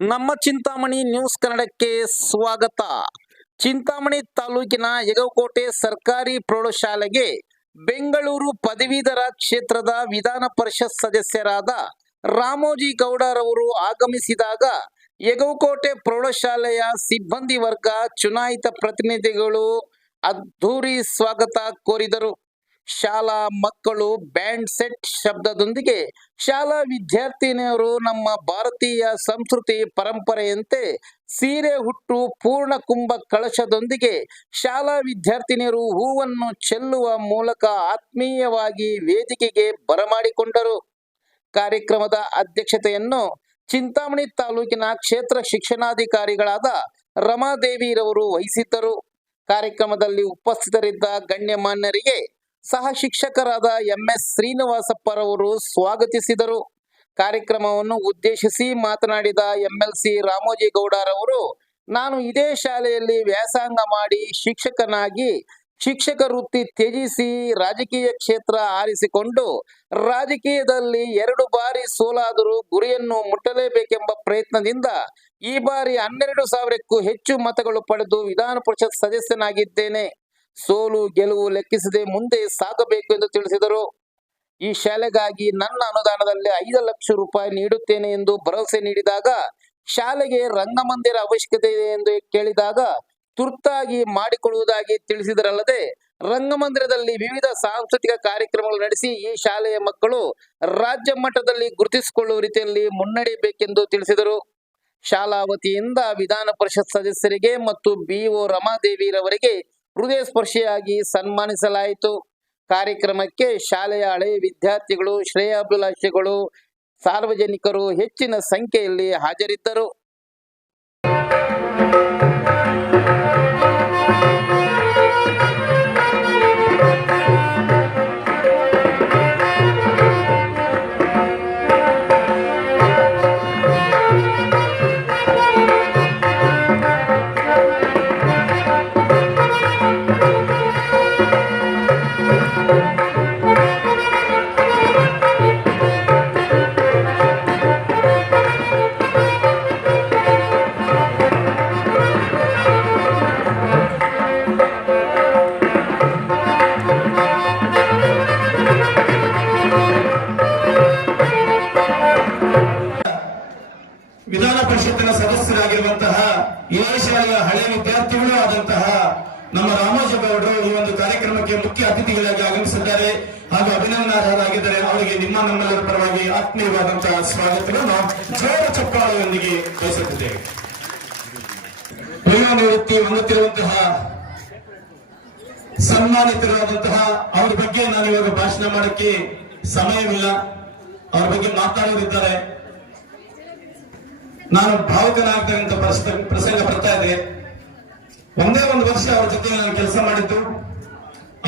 ನಮ್ಮ ಚಿಂತಾಮಣಿ ನ್ಯೂಸ್ ಕನ್ನಡಕ್ಕೆ ಸ್ವಾಗತ. ಚಿಂತಾಮಣಿ ತಾಲೂಕಿನ ಯಗವಕೋಟೆ ಸರ್ಕಾರಿ ಪ್ರೌಢಶಾಲೆಗೆ ಬೆಂಗಳೂರು ಪದವೀಧರ ಕ್ಷೇತ್ರದ ವಿಧಾನ ಪರಿಷತ್ ಸದಸ್ಯರಾದ ರಾಮೋಜಿ ಗೌಡರವರು ಆಗಮಿಸಿದಾಗ ಯಗವಕೋಟೆ ಪ್ರೌಢಶಾಲೆಯ ಸಿಬ್ಬಂದಿ ವರ್ಗ, ಚುನಾಯಿತ ಪ್ರತಿನಿಧಿಗಳು ಅದ್ಧೂರಿ ಸ್ವಾಗತ ಕೋರಿದರು. ಶಾಲಾ ಮಕ್ಕಳು ಬ್ಯಾಂಡ್ ಸೆಟ್ ಶಬ್ದದೊಂದಿಗೆ ಶಾಲಾ ವಿದ್ಯಾರ್ಥಿನಿಯರು ನಮ್ಮ ಭಾರತೀಯ ಸಂಸ್ಕೃತಿ ಪರಂಪರೆಯಂತೆ ಸೀರೆ ಹುಟ್ಟು ಪೂರ್ಣ ಕುಂಭ ಕಳಶದೊಂದಿಗೆ ಶಾಲಾ ವಿದ್ಯಾರ್ಥಿನಿಯರು ಹೂವನ್ನು ಚೆಲ್ಲುವ ಮೂಲಕ ಆತ್ಮೀಯವಾಗಿ ವೇದಿಕೆಗೆ ಬರಮಾಡಿಕೊಂಡರು. ಕಾರ್ಯಕ್ರಮದ ಅಧ್ಯಕ್ಷತೆಯನ್ನು ಚಿಂತಾಮಣಿ ತಾಲೂಕಿನ ಕ್ಷೇತ್ರ ಶಿಕ್ಷಣಾಧಿಕಾರಿಗಳಾದ ರಮಾದೇವಿರವರು ವಹಿಸಿದ್ದರು. ಕಾರ್ಯಕ್ರಮದಲ್ಲಿ ಉಪಸ್ಥಿತರಿದ್ದ ಗಣ್ಯಮಾನ್ಯರಿಗೆ ಸಹ ಶಿಕ್ಷಕರಾದ MS ಶ್ರೀನಿವಾಸಪ್ಪರವರು ಸ್ವಾಗತಿಸಿದರು. ಕಾರ್ಯಕ್ರಮವನ್ನು ಉದ್ದೇಶಿಸಿ ಮಾತನಾಡಿದ MLC ರಾಮೋಜಿ ಗೌಡರವರು, ನಾನು ಇದೇ ಶಾಲೆಯಲ್ಲಿ ವ್ಯಾಸಂಗ ಮಾಡಿ ಶಿಕ್ಷಕನಾಗಿ ಶಿಕ್ಷಕ ವೃತ್ತಿ ತ್ಯಜಿಸಿ ರಾಜಕೀಯ ಕ್ಷೇತ್ರ ಆರಿಸಿಕೊಂಡು ರಾಜಕೀಯದಲ್ಲಿ 2 ಬಾರಿ ಸೋಲಾದರೂ ಗುರಿಯನ್ನು ಮುಟ್ಟಲೇಬೇಕೆಂಬ ಪ್ರಯತ್ನದಿಂದ ಈ ಬಾರಿ 12,000ಕ್ಕೂ ಹೆಚ್ಚು ಮತಗಳು ಪಡೆದು ವಿಧಾನ ಪರಿಷತ್ ಸದಸ್ಯನಾಗಿದ್ದೇನೆ. ಸೋಲು ಗೆಲುವು ಲೆಕ್ಕಿಸದೆ ಮುಂದೆ ಸಾಗಬೇಕು ಎಂದು ತಿಳಿಸಿದರು. ಈ ಶಾಲೆಗಾಗಿ ನನ್ನ ಅನುದಾನದಲ್ಲಿ 5 ಲಕ್ಷ ರೂಪಾಯಿ ನೀಡುತ್ತೇನೆ ಎಂದು ಭರವಸೆ ನೀಡಿದಾಗ, ಶಾಲೆಗೆ ರಂಗಮಂದಿರ ಅವಶ್ಯಕತೆ ಇದೆ ಎಂದು ಕೇಳಿದಾಗ ತುರ್ತಾಗಿ ಮಾಡಿಕೊಡುವುದಾಗಿ ತಿಳಿಸಿದರಲ್ಲದೆ, ರಂಗಮಂದಿರದಲ್ಲಿ ವಿವಿಧ ಸಾಂಸ್ಕೃತಿಕ ಕಾರ್ಯಕ್ರಮಗಳು ನಡೆಸಿ ಈ ಶಾಲೆಯ ಮಕ್ಕಳು ರಾಜ್ಯ ಮಟ್ಟದಲ್ಲಿ ಗುರುತಿಸಿಕೊಳ್ಳುವ ರೀತಿಯಲ್ಲಿ ಮುನ್ನಡೆಯಬೇಕೆಂದು ತಿಳಿಸಿದರು. ಶಾಲಾ ವತಿಯಿಂದ ವಿಧಾನ ಪರಿಷತ್ ಸದಸ್ಯರಿಗೆ ಮತ್ತು BO ರಮಾದೇವಿರವರಿಗೆ ಹೃದಯ ಸ್ಪರ್ಶಿಯಾಗಿ ಸನ್ಮಾನಿಸಲಾಯಿತು. ಕಾರ್ಯಕ್ರಮಕ್ಕೆ ಶಾಲೆಯ ಹಳೆಯ ವಿದ್ಯಾರ್ಥಿಗಳು, ಶ್ರೇಯೋಭಿಲಾಷಿಗಳು, ಸಾರ್ವಜನಿಕರು ಹೆಚ್ಚಿನ ಸಂಖ್ಯೆಯಲ್ಲಿ ಹಾಜರಿದ್ದರು. ವಿಧಾನ ಪರಿಷತ್ತಿನ ಸದಸ್ಯರಾಗಿರುವಂತಹ ಇದೇ ಶಾಲೆಯ ಹಳೆಯ ವಿದ್ಯಾರ್ಥಿಗಳು ಆದಂತಹ ನಮ್ಮ ರಾಮೋಜಿ ಗೌಡರು ಈ ಒಂದು ಕಾರ್ಯಕ್ರಮಕ್ಕೆ ಮುಖ್ಯ ಅತಿಥಿಗಳಾಗಿ ಆಗಮಿಸಿದ್ದಾರೆ ಹಾಗೂ ಅಭಿನಂದನಾರ್ಹರಾಗಿದ್ದಾರೆ. ಅವರಿಗೆ ನಮ್ಮೆಲ್ಲರ ಪರವಾಗಿ ಆತ್ಮೀಯವಾದಂತಹ ಸ್ವಾಗತವನ್ನು ಜೋರ ಚಪ್ಪಾಳೆಯೊಂದಿಗೆ ಬಯಸುತ್ತಿದ್ದೇವೆ. ನಿವೃತ್ತಿ ಹೊಂದುತ್ತಿರುವಂತಹ ಸನ್ಮಾನಿತರಾದಂತಹ ಅವರ ಬಗ್ಗೆ ನಾನು ಇವಾಗ ಭಾಷಣ ಮಾಡಕ್ಕೆ ಸಮಯವಿಲ್ಲ. ಅವರ ಬಗ್ಗೆ ಮಾತನಾಡುತ್ತಿದ್ದಾರೆ. ನಾನು ಭಾವುಕನಾಗ್ತಕ್ಕಂಥ ಪ್ರಸಂಗ ಬರ್ತಾ ಇದೆ. ಒಂದೇ ಒಂದು ವರ್ಷ ಅವರ ಜೊತೆ ನಾನು ಕೆಲಸ ಮಾಡಿದ್ದು.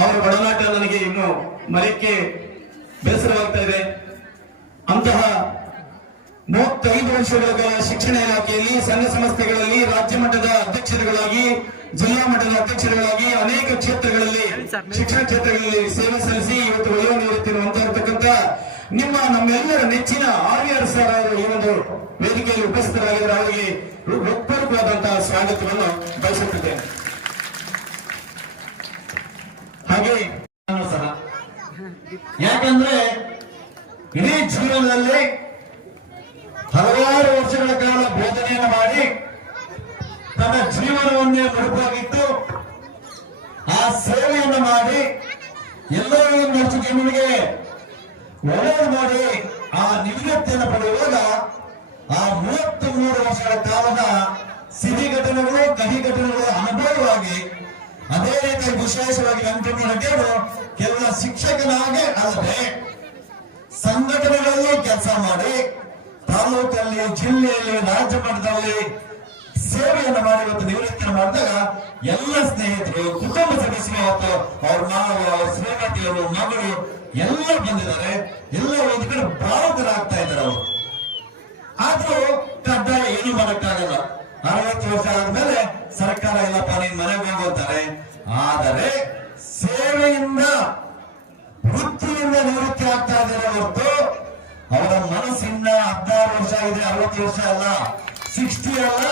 ಅವರ ಒಡನಾಟ ನನಗೆ ಇನ್ನು ಮರೆಯಕ್ಕೆ ಬೇಸರವಾಗ್ತಾ ಇದೆ. ಅಂತಹ 35 ವರ್ಷಗಳ ಕಾಲ ಶಿಕ್ಷಣ ಇಲಾಖೆಯಲ್ಲಿ, ಸಂಘ ಸಂಸ್ಥೆಗಳಲ್ಲಿ, ರಾಜ್ಯ ಮಟ್ಟದ ಅಧ್ಯಕ್ಷರುಗಳಾಗಿ, ಜಿಲ್ಲಾ ಮಟ್ಟದ ಅಧ್ಯಕ್ಷರುಗಳಾಗಿ ಅನೇಕ ಕ್ಷೇತ್ರಗಳಲ್ಲಿ, ಶಿಕ್ಷಣ ಕ್ಷೇತ್ರಗಳಲ್ಲಿ ಸೇವೆ ಸಲ್ಲಿಸಿ ಇವತ್ತು ವಯೋ ನಿವೃತ್ತಿ ಹೊಂದಿರತಕ್ಕಂಥ ನಮ್ಮೆಲ್ಲರ ನೆಚ್ಚಿನ RR ಸರ್ ಅವರು ಈ ಒಂದು ವೇದಿಕೆಯಲ್ಲಿ ಉಪಸ್ಥಿತರಾಗಿದ್ದಾರೆ. ಅವರಿಗೆ ಹೃತ್ಪೂರ್ವಕವಾದಂತಹ ಸ್ವಾಗತವನ್ನು ಬಯಸುತ್ತಿದ್ದೇನೆ. ಹಾಗೆ ನಾನು ಸಹ, ಯಾಕಂದ್ರೆ ಇಡೀ ಜೀವನದಲ್ಲಿ ಹಲವಾರು ವರ್ಷಗಳ ಕಾಲ ಬೋಧನೆಯನ್ನು ಮಾಡಿ ತನ್ನ ಜೀವನವನ್ನೇ ಮುಡುಪಾಗಿಟ್ಟು ಆ ಸೇವೆಯನ್ನು ಮಾಡಿ ಎಲ್ಲರಿಗೂ ನಿಮಗೆ ಒಳ್ಳೆಯದು ಮಾಡಿ ಆ ನಿವೃತ್ತಿಯನ್ನು ಪಡೆಯುವಾಗ ಆ 33 ವರ್ಷಗಳ ಕಾಲದ ಸಿಹಿ ಘಟನೆಗಳು, ಕಹಿ ಘಟನೆಗಳು ಅನುಭವವಾಗಿ, ಅದೇ ರೀತಿ ವಿಶೇಷವಾಗಿ ವೆಂಕಟರಮಣರು ಕೇವಲ ಶಿಕ್ಷಕನಾಗಿ ಅಲ್ಲದೆ ಸಂಘಟನೆಗಳಲ್ಲಿ ಕೆಲಸ ಮಾಡಿ ತಾಲೂಕಲ್ಲಿ, ಜಿಲ್ಲೆಯಲ್ಲಿ, ರಾಜ್ಯ ಮಟ್ಟದಲ್ಲಿ ಸೇವೆಯನ್ನು ಮಾಡಿ ಇವತ್ತು ನಿವೃತ್ತಿಯನ್ನು ಮಾಡಿದಾಗ ಎಲ್ಲ ಸ್ನೇಹಿತರು, ಕುಟುಂಬ ಸದಸ್ಯರು, ಇವತ್ತು ಅವ್ರ ಮಾವು, ಅವ್ರ ಶ್ರೀಮತಿಯವರು, ಮಗಳು ಎಲ್ಲ ಬಂದಿದ್ದಾರೆ. ಎಲ್ಲ ಒಂದು ಕಡೆ ಭಾವುಕರಾಗ್ತಾ ಇದ್ದಾರೆ. ಅವರು ಆದ್ರೂ ಕಡ್ಡಾಯ ಏನು ಮಾಡಕ್ಕಾಗಲ್ಲ. 60 ವರ್ಷ ಆದ್ಮೇಲೆ ಸರ್ಕಾರ ಎಲ್ಲಪ್ಪ ನೀನ್ ಮನೆಗೆ ಹೋಗುತ್ತಾರೆ. ಆದರೆ ಸೇವೆಯಿಂದ, ವೃತ್ತಿಯಿಂದ ನಿವೃತ್ತಿ ಆಗ್ತಾ ಇದ್ದಾರೆ ಹೊರತು ಅವರ ಮನಸ್ಸಿಂದ 16 ವರ್ಷ ಇದೆ, 60 ವರ್ಷ ಅಲ್ಲ. 60 ಅಲ್ಲ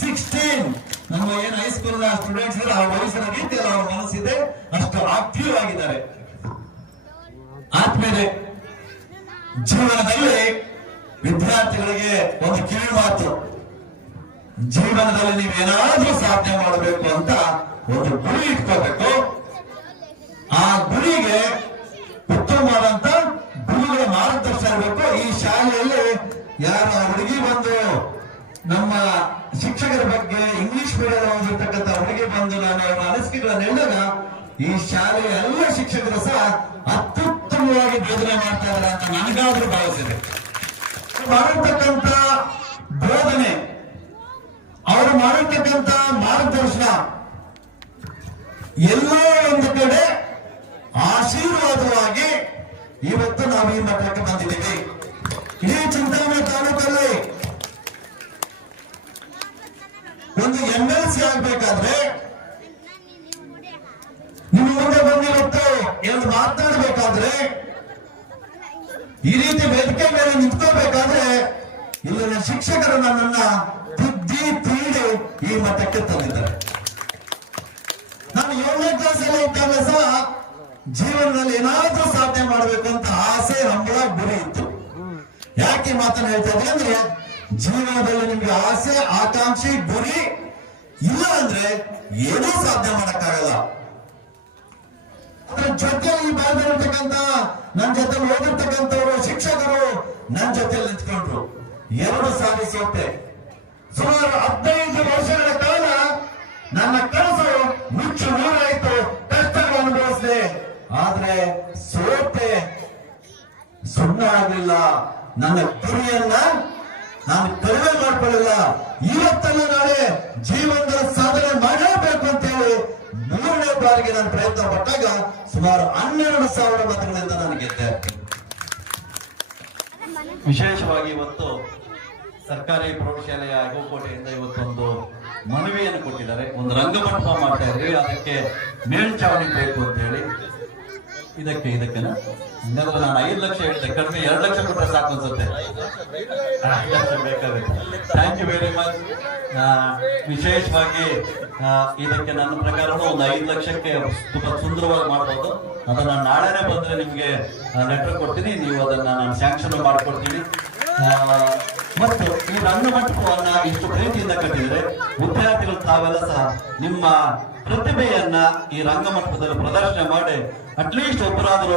16. ನಮ್ಮ ಏನು ಹೈಸ್ಕೂಲ್ ಸ್ಟೂಡೆಂಟ್ಸ್ ಇದ್ದಾರೆ ಆ ವಯಸ್ಸಿನ ರೀತಿಯಲ್ಲಿ ಅವರ ಮನಸ್ಸಿದೆ, ಅಷ್ಟು ಆಕ್ಟಿವ್ ಆಗಿದ್ದಾರೆ. ಆದ್ಮೇಲೆ ಜೀವನದಲ್ಲಿ ವಿದ್ಯಾರ್ಥಿಗಳಿಗೆ ಒಂದು ಕಿವಿ ಮಾತು, ಜೀವನದಲ್ಲಿ ನೀವೇನಾದ್ರೂ ಸಾಧನೆ ಮಾಡಬೇಕು ಅಂತ ಒಂದು ಗುರಿ ಇಟ್ಕೋಬೇಕು. ಆ ಗುರಿಗೆ ಉತ್ತಮವಾದಂತ ಗುರುಗಳ ಮಾರ್ಗದರ್ಶನ ಇರಬೇಕು. ಈ ಶಾಲೆಯಲ್ಲಿ ಯಾರು ಹುಡುಗಿ ಬಂದು ನಮ್ಮ ಶಿಕ್ಷಕರ ಬಗ್ಗೆ ಇಂಗ್ಲಿಷ್ ಮೀಡಿಯಂ ಓದಿರ್ತಕ್ಕಂಥ ಹುಡುಗಿ ಬಂದು ನಾನು ಅವರ ಅನಿಸಿಕೆಗಳನ್ನು ಹೇಳಿದಾಗ ಈ ಶಾಲೆಯ ಎಲ್ಲ ಶಿಕ್ಷಕರು ಸಹ ಅತ್ಯುತ್ತಮವಾಗಿ ಬೋಧನೆ ಮಾಡ್ತಾ ಇದ್ದಾರೆ ಅಂತ ನನಗಾದ್ರೂ ಭಾವಿಸಿದೆ. ಮಾಡಿರ್ತಕ್ಕಂಥ ಬೋಧನೆ, ಅವರು ಮಾಡಿರ್ತಕ್ಕಂಥ ಮಾರ್ಗದರ್ಶನ ಎಲ್ಲೋ ಒಂದು ಕಡೆ ಆಶೀರ್ವಾದವಾಗಿ ಇವತ್ತು ನಾವು ಈ ಮಟ್ಟಕ್ಕೆ ಬಂದಿದ್ದೀವಿ. ಇಡೀ ಚಿಂತಾಮಣಿ ತಾಲೂಕಲ್ಲಿ ಒಂದು MLC ಆಗ್ಬೇಕಾದ್ರೆ ನಿಮ್ಮ ಮುಂದೆ ಬಂದಿವತ್ತು ಎಂದು ಮಾತನಾಡಬೇಕಾದ್ರೆ, ಈ ರೀತಿ ವೇದಿಕೆ ಮೇಲೆ ನಿಂತ್ಕೋಬೇಕಾದ್ರೆ ಇಲ್ಲಿನ ಶಿಕ್ಷಕರು ನನ್ನನ್ನ ಬುದ್ಧಿ ತೀಡಿ ಈ ಮಟ್ಟಕ್ಕೆ ತಂದಿದ್ದಾರೆ. ನಾನು 7ನೇ ಕ್ಲಾಸಲ್ಲಿ ಇದ್ದಾಗ ಸಹ ಜೀವನದಲ್ಲಿ ಏನಾದ್ರೂ ಸಾಧನೆ ಮಾಡಬೇಕು ಅಂತ ಆಸೆ, ಹಂಬಲ, ಗುರಿ ಇತ್ತು. ಯಾಕೆ ಮಾತನ್ನ ಹೇಳ್ತಾ ಇದ್ದೆ ಅಂದ್ರೆ, ಜೀವನದಲ್ಲಿ ನಿಮ್ಗೆ ಆಸೆ, ಆಕಾಂಕ್ಷೆ, ಗುರಿ ಇಲ್ಲ ಅಂದ್ರೆ ಏನೂ ಸಾಧನೆ ಮಾಡಕ್ಕಾಗಲ್ಲ. ಅದ್ರ ಜೊತೆ ಈ ಬೆಳೆದಿರ್ತಕ್ಕಂಥ ನನ್ನ ಜೊತೆ ಓದಿರ್ತಕ್ಕಂಥವ್ರು ಶಿಕ್ಷಕರು ನನ್ನ ಜೊತೆ ನಿಂತ್ಕೊಂಡ್ರು. 2 ಸಾರಿ ಸೋತೆ. ಸುಮಾರು 15 ವರ್ಷಗಳ ಕಾಲ ನನ್ನ ಕನಸು ಮುಚ್ಚು ನೂರಾಯಿತು, ಕಷ್ಟಗಳು ಅನುಭವಿಸಿದೆ. ಆದ್ರೆ ಸೋತೆ, ಸುಮ್ಮನೆ ಆಗಲಿಲ್ಲ. ನನ್ನ ಗುರಿಯನ್ನ ನಾನು ಕಡಿಮೆ ಮಾಡ್ಕೊಳ್ಳಿಲ್ಲ. ಇವತ್ತಲ್ಲ ನಾಳೆ ಜೀವನದ ಸಾಧನೆ ಮಾಡಲೇಬೇಕು ಅಂತ ಹೇಳಿ 3ನೇ ಬಾರಿಗೆ ನಾನು ಪ್ರಯತ್ನ ಪಟ್ಟಾಗ ಸುಮಾರು 12,000 ಮತಗಳಿಂದ ನಾನು ಗೆದ್ದೆ. ವಿಶೇಷವಾಗಿ ಇವತ್ತು ಸರ್ಕಾರಿ ಪ್ರೌಢಶಾಲೆಯ ಅಗೋಕೋಟೆಯಿಂದ ಇವತ್ತೊಂದು ಮನವಿಯನ್ನು ಕೊಟ್ಟಿದ್ದಾರೆ. ಒಂದು ರಂಗಮಂಟಪ ಮಾಡ್ತಾ ಇದ್ರಿ, ಅದಕ್ಕೆ ಮೇಲ್ಚಾವಣಿ ಬೇಕು ಅಂತ ಹೇಳಿ. ಇದಕ್ಕೆ ಹಂಗಾದ್ರೆ ನಾನು 5 ಲಕ್ಷ ಹೇಳಿದೆ, ಕಡಿಮೆ 2 ಲಕ್ಷ ಕೊಟ್ಟರೆ ಸಾಕು ಅನ್ಸುತ್ತೆ. 5 ಲಕ್ಷ ಬೇಕಾಗುತ್ತೆ. Thank you very much. ವಿಶೇಷವಾಗಿ ಇದಕ್ಕೆ ನನ್ನ ಪ್ರಕಾರನೂ ಒಂದು 5 ಲಕ್ಷಕ್ಕೆ ತುಂಬಾ ಸುಂದರವಾಗಿ ಮಾಡ್ಬೋದು. ಅದನ್ನ ನಾಳೆನೆ ಬಂದ್ರೆ ನಿಮ್ಗೆ ಲೆಟರ್ ಕೊಡ್ತೀನಿ, ನೀವು ಅದನ್ನ ನಾನು ಸ್ಯಾಂಕ್ಷನ್ ಮಾಡ್ಕೊಡ್ತೀನಿ. ಮತ್ತು ಈ ರಂಗಮಂಟಪವನ್ನ ಇಷ್ಟು ಪ್ರೀತಿಯಿಂದ ಕಟ್ಟಿದ್ರೆ ವಿದ್ಯಾರ್ಥಿಗಳು ತಾವೆಲ್ಲ ಸಹ ನಿಮ್ಮ ಪ್ರತಿಭೆಯನ್ನ ಈ ರಂಗಮಂಟಪದಲ್ಲಿ ಪ್ರದರ್ಶನ ಮಾಡಿ ಅಟ್ಲೀಸ್ಟ್ ಒಬ್ಬರಾದರೂ